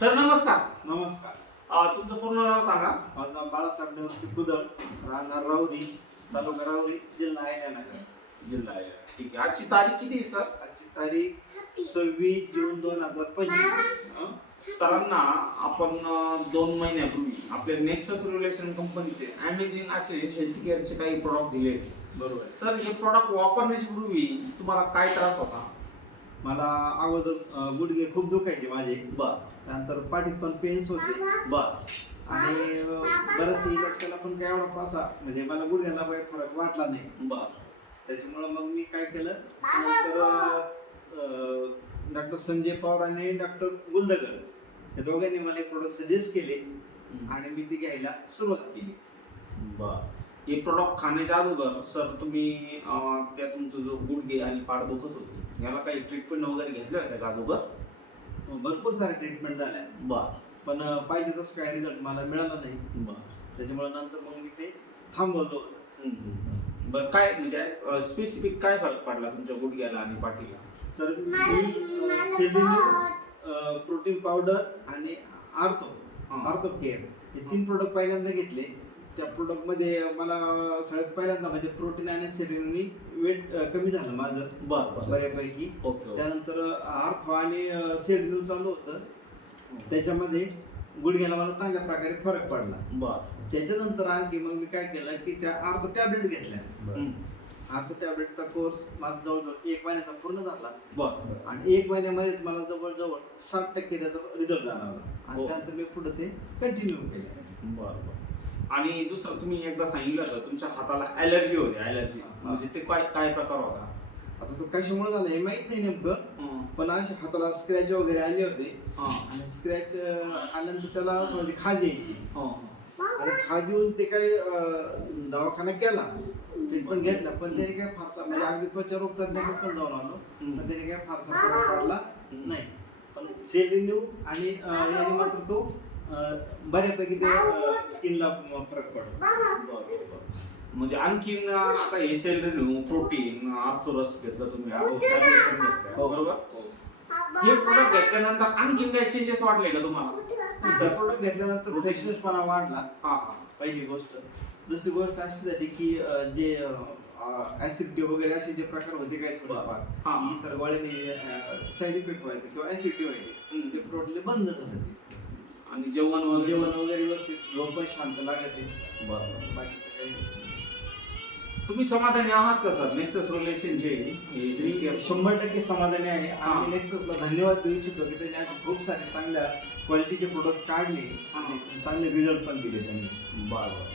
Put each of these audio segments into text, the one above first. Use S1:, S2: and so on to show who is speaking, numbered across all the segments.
S1: Sir नमस्कार.
S2: नमस्कार.
S1: अं, तुमचं पूर्ण नाव सांगा.
S2: माझं नाव बाळासाहेब देवस्की कुदळ राहणार राहुरी तालुका राहुरी जिल्हा अहिल्यानगर
S1: जिल्हा आहे ठीक आहे. आजची तारीख किती आहे सर?
S2: आजची तारीख सव्वीस जून दोन हजार पंचवीस.
S1: सरांना आपण अं, दोन महिन्यापूर्वी आपल्या नेक्सस रिलेशन कंपनीचे अमेझिंग असे हेल्थ केअरचे काही प्रॉडक्ट दिले.
S2: बरोबर.
S1: सर हे प्रॉडक्ट वापरण्याच्या पूर्वी तुम्हाला काय त्रास होता?
S2: मला अगोदर गुडघे खूप दुखायचे माझे.
S1: बर.
S2: त्यानंतर पाठीत पण पेन्स होते.
S1: बर.
S2: आणि बरंचसं इलाज पण काय एवढा फासा म्हणजे मला गुडघ्याला काही फरक वाटला नाही.
S1: बर.
S2: त्याच्यामुळं मग मी काय केलं नंतर डॉक्टर संजय पवार आणि डॉक्टर गुलदगर या दोघांनी मला एक प्रोडक्ट सजेस्ट केले आणि मी ती घ्यायला सुरुवात केली.
S1: बर. हे प्रॉडक्ट खाण्याच्या अगोदर सर तुम्ही त्या तुमचं जो गुडघे आणि पाठ दुखत होते याला काही ट्रीटमेंट वगैरे घेतल्या होत्या का अगोदर
S2: भरपूर साऱ्या ट्रीटमेंट झाल्या
S1: बर.
S2: पण अं, पाहिजे तसं काय रिझल्ट मला मिळाला नाही.
S1: बर.
S2: त्याच्यामुळे नंतर मग मी ते थांबवलं होतं.
S1: बर काय म्हणजे स्पेसिफिक काय फरक पडला तुमच्या गुडघ्याला आणि पाठीला?
S2: तर मी प्रोटीन पावडर आणि आर्थो
S1: हा.
S2: आर्थो केअर हे तीन प्रोडक्ट पहिल्यांदा घेतले. त्या प्रोडक्टमध्ये मला सगळ्यात पहिल्यांदा म्हणजे प्रोटीन आणि सेलिन्यूनी वेट कमी झालं माझं
S1: बर
S2: बऱ्यापैकी.
S1: ओके
S2: त्यानंतर आर्थो आणि सेलिन्यू चालू होतं. त्याच्यामध्ये गुडघ्याला मला चांगल्या प्रकारे फरक पडला.
S1: बर.
S2: त्याच्यानंतर आणखी मग मी काय केलं की त्या आर्थो टॅबलेट घेतल्या. आर्थो टॅबलेटचा कोर्स माझा जवळजवळ एक महिन्याचा पूर्ण झाला.
S1: बर.
S2: आणि एक महिन्यामध्ये मला जवळजवळ साठ टक्के त्याचा रिझल्ट जाणवला आणि
S1: हो.
S2: त्यानंतर मी पुढे ते कंटिन्यू केलं.
S1: बर बर. आणि दुसरं तुम्ही एकदा सांगितलं होतं तुमच्या हाताला ॲलर्जी होती ॲलर्जी म्हणजे ते काय काय प्रकार होता?
S2: आता तो कशामुळे झालं हे माहीत नाही नेमकं. पण असे हाताला स्क्रॅच वगैरे आले होते. आणि स्क्रॅच आल्यानंतर त्याला असं म्हणजे खाज यायची.
S1: हं.
S2: आणि खाज येऊन ते अं, दवाखाना केला. ट्रीटमेंट घेतला पण त्याने काय फारसा म्हणजे अगदी त्वचा रोग तज्ञाकडे पण जाऊन आलो. पण त्याने काय फारसा फरक पडला नाही. पण सेलिन्यू आणि अं, याने मात्र तो बऱ्यापैकी ते स्किनला फरक पडतो.
S1: म्हणजे आणखीन आता हे सेल रिन्यू प्रोटीन आर्थोरस घेतलं तुम्ही
S2: हो.
S1: बरोबर? हे प्रोडक्ट घेतल्यानंतर आणखीन काही चेंजेस वाटले का तुम्हाला?
S2: प्रोडक्ट घेतल्यानंतर फ्रेशनेसपणा वाढला.
S1: हा हा.
S2: पहिली गोष्ट. दुसरी गोष्ट अशी झाली की जे ऍसिडिटी वगैरे असे जे प्रकार होते काय थोडेफार
S1: हा.
S2: इतर गोळ्याने साईड इफेक्ट व्हायचे किंवा ऍसिडिटी व्हायची. ते प्रोडक्ट बंद झाले.
S1: आणि जेवण वगैरे.
S2: जेवण वगैरे व्यवस्थित झोप पण शांत लागते
S1: बरं.
S2: बाकीचं काही
S1: तुम्ही समाधानी आहात का सर? नेक्सस हे
S2: मी
S1: healthcare?
S2: शंभर टक्के समाधानी आहे.
S1: हा.
S2: आणि नेक्ससला धन्यवाद देऊ इच्छितो की त्यांनी असे खूप सारे चांगल्या क्वालिटीचे प्रोडक्ट्स काढले आणि चांगले रिझल्ट पण दिले त्यांनी.
S1: बरं बरं. बरं.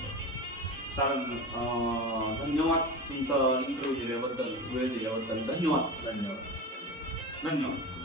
S1: चालेल अं, धन्यवाद तुमचा इंटरव्ह्यू दिल्याबद्दल वेळ दिल्याबद्दल. धन्यवाद.
S2: धन्यवाद.
S1: धन्यवाद.